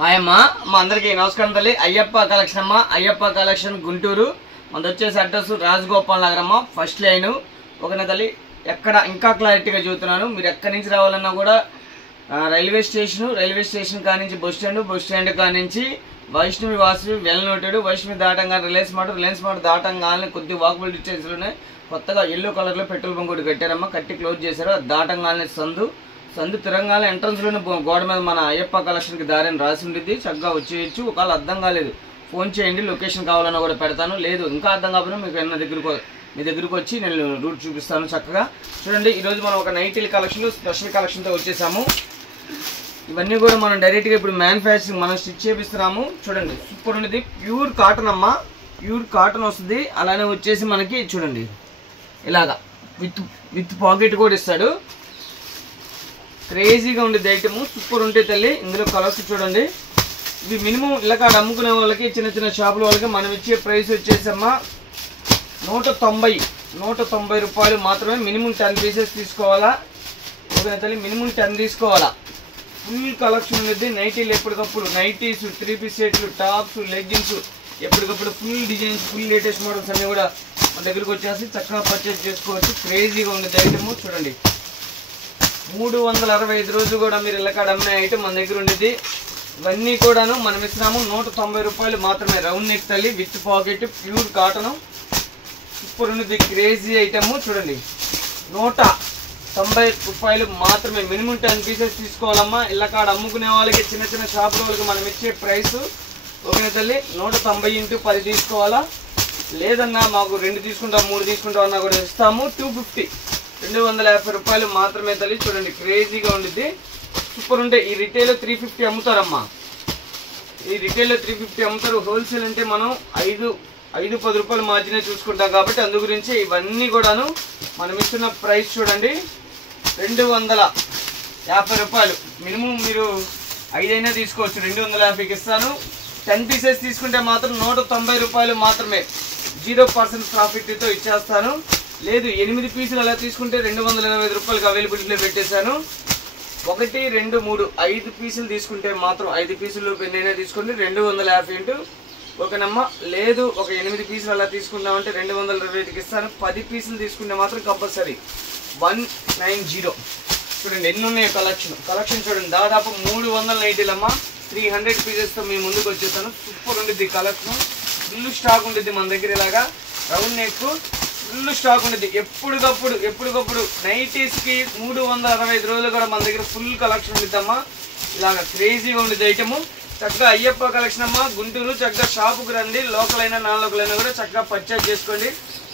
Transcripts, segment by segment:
Hi అమ్మా అందరికీ నమస్కారం తల్లి. అయ్యప్ప కలెక్షన్ అమ్మా. అయ్యప్ప కలెక్షన్ గుంటూరు. మనది వచ్చేసి అడ్రస్ రాజగోపాల్ నగర్ అమ్మ, ఫస్ట్ లైన్. ఓకేనా తల్లి? ఎక్కడ ఇంకా క్లారిటీగా చూస్తున్నాను. మీరు ఎక్కడి నుంచి రావాలన్నా కూడా రైల్వే స్టేషన్ కానించి బస్ స్టాండ్ కానించి వైష్ణవి వాసు వెల్ నోటెడ్. వైష్ణవి దాటంగా రిలయన్స్ మార్ట్ దాటంగానే కొద్ది వాకబుల్ డిస్టెన్స్లోనే కొత్తగా ఎల్లో కలర్లో పెట్రోల్ బంక్ ఒకటి కట్టారమ్మా. కట్టి క్లోజ్ చేశారు. దాటంగానే సందు తిరంగానే ఎంట్రన్స్లోనే గోడ మీద మన అయ్యప్ప కలెక్షన్కి దారిని రాసి ఉంటుంది. చక్కగా వచ్చేయచ్చు. ఒకవేళ అర్థం కాలేదు ఫోన్ చేయండి, లొకేషన్ కావాలన్నా కూడా పెడతాను. లేదు ఇంకా అర్థం కాకపోయినా మీకు మీ దగ్గరకు వచ్చి నేను రూట్ చూపిస్తాను. చక్కగా చూడండి. ఈరోజు మనం ఒక నైటీల కలెక్షన్ స్పెషల్ కలెక్షన్తో వచ్చేసాము. ఇవన్నీ కూడా మనం డైరెక్ట్గా ఇప్పుడు మ్యానుఫ్యాక్చరింగ్ మనం స్టిచ్ చేపిస్తున్నాము. చూడండి, సూపర్ ఉండేది. ప్యూర్ కాటన్ అమ్మ, ప్యూర్ కాటన్ వస్తుంది. అలానే వచ్చేసి మనకి చూడండి ఇలాగా విత్ పాకెట్ కూడా ఇస్తాడు. క్రేజీగా ఉండేది ఐటమ్, సూపర్ ఉంటే తల్లి. ఇందులో కలర్స్ చూడండి. ఇవి మినిమం ఇలా అమ్ముకునే వాళ్ళకి చిన్న షాపుల వాళ్ళకి మనం ఇచ్చే ప్రైస్ వచ్చేసమ్మా 190 రూపాయలు మాత్రమే. మినిమం 10 పీసెస్ తీసుకోవాలా. ఓకే తల్లి, మినిమం 10 తీసుకోవాలా. ఫుల్ కలెక్షన్ ఉండేది. నైటీలు ఎప్పటికప్పుడు, నైటీస్, 3 పీస్ సెట్లు, టాప్స్, లెగ్గిన్స్, ఎప్పటికప్పుడు full designs, full latest models అన్నీ కూడా మన దగ్గరకు వచ్చేసి చక్కగా పర్చేజ్ చేసుకోవచ్చు. క్రేజీగా ఉండేది ఐటమ్. చూడండి, 365 రోజులు కూడా మీరు ఇళ్ళకాడ అమ్మే ఐటమ్ మన దగ్గర ఉండేది. ఇవన్నీ కూడాను మనం ఇస్తున్నాము 190 రూపాయలు మాత్రమే. రౌండ్ నెక్ తల్లి with pocket, pure cotton, super ఉన్నది. Crazy item. చూడండి, 190 రూపాయలు మాత్రమే. Minimum 10 pieces తీసుకోవాలమ్మా. ఇళ్ళకాడ అమ్ముకునే వాళ్ళకి, చిన్న షాపుల వాళ్ళకి మనం ఇచ్చే ప్రైస్ ఓకే తల్లి 190 × 10 తీసుకోవాలా. లేదన్నా మాకు 2 తీసుకుంటాం 3 తీసుకుంటాం అన్నా కూడా ఇస్తాము. 250 రూపాయలు మాత్రమే తల్లి. చూడండి, క్రేజీగా ఉండిద్ది, సూపర్ ఉంటాయి. ఈ రిటైల్లో 350 అమ్ముతారమ్మా. ఈ రిటైల్లో 350 అమ్ముతారు. హోల్సేల్ అంటే మనం 5-10 రూపాయలు మార్జినే చూసుకుంటాం కాబట్టి అందు గురించి ఇవన్నీ కూడాను మనం ఇస్తున్న ప్రైస్ చూడండి 250 రూపాయలు. మినిమం మీరు 5 అయినా తీసుకోవచ్చు. 250కి ఇస్తాను. 10 పీసెస్ తీసుకుంటే మాత్రం 190 రూపాయలు మాత్రమే. 0% ప్రాఫిట్తో ఇచ్చేస్తాను. లేదు 8 పీసులు అలా తీసుకుంటే 225 రూపాయలకి అవైలబిలిటీలో పెట్టేశాను. 1, 2, 3 5 పీసులు తీసుకుంటే మాత్రం 5 పీసులు పెన్నైనా తీసుకోండి 250 ఓకేనమ్మా. లేదు ఒక 8 పీసులు అలా తీసుకుందామంటే 225కి ఇస్తాను. 10 పీసులు తీసుకుంటే మాత్రం కంపల్సరీ 190. చూడండి ఎన్ని ఉన్నాయి కలెక్షన్ చూడండి. దాదాపు 300 నైటీలమ్మా. 300 పీసెస్తో మీ ముందుకు వచ్చేసాను. సూపర్ ఉండేది కలెక్షన్. ఫుల్ స్టాక్ ఉండేది మన దగ్గర. ఇలాగా రౌండ్ నెక్ ఫుల్ స్టాక్ ఉండేది. ఎప్పటికప్పుడు నైటీస్కి 365 రోజులు కూడా మన దగ్గర ఫుల్ కలెక్షన్ ఉండిద్దమ్మా. ఇలాగ క్రేజీగా ఉండేది ఐటము. చక్కగా అయ్యప్ప కలెక్షన్ అమ్మా, గుంటూరు. చక్కగా షాపుకి రండి. లోకల్ అయినా నాన్ లోకల్ అయినా కూడా చక్కగా పర్చేజ్ చేసుకోండి.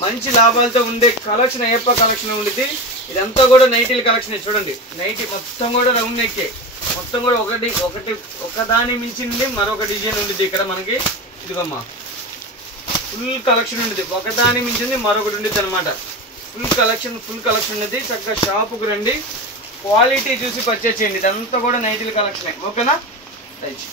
మంచి లాభాలతో ఉండే కలెక్షన్ అయ్యప్ప కలెక్షన్ ఉండేది. ఇదంతా కూడా నైటీల కలెక్షన్. చూడండి, నైటీ మొత్తం కూడా రౌండ్ నెక్కే. మొత్తం కూడా ఒకదాని మించింది మరొక డిజైన్ ఉండేది ఇక్కడ మనకి. ఇదిగమ్మా ఫుల్ కలెక్షన్ ఉండేది. ఒకదాని మించింది మరొకటి ఉండేది అనమాట. ఫుల్ కలెక్షన్ ఉండేది. చక్కగా షాపుకు రండి, క్వాలిటీ చూసి పర్చేజ్ చేయండి. ఇదంతా కూడా నైటీల కలెక్షనే. ఓకేనా? రైట్.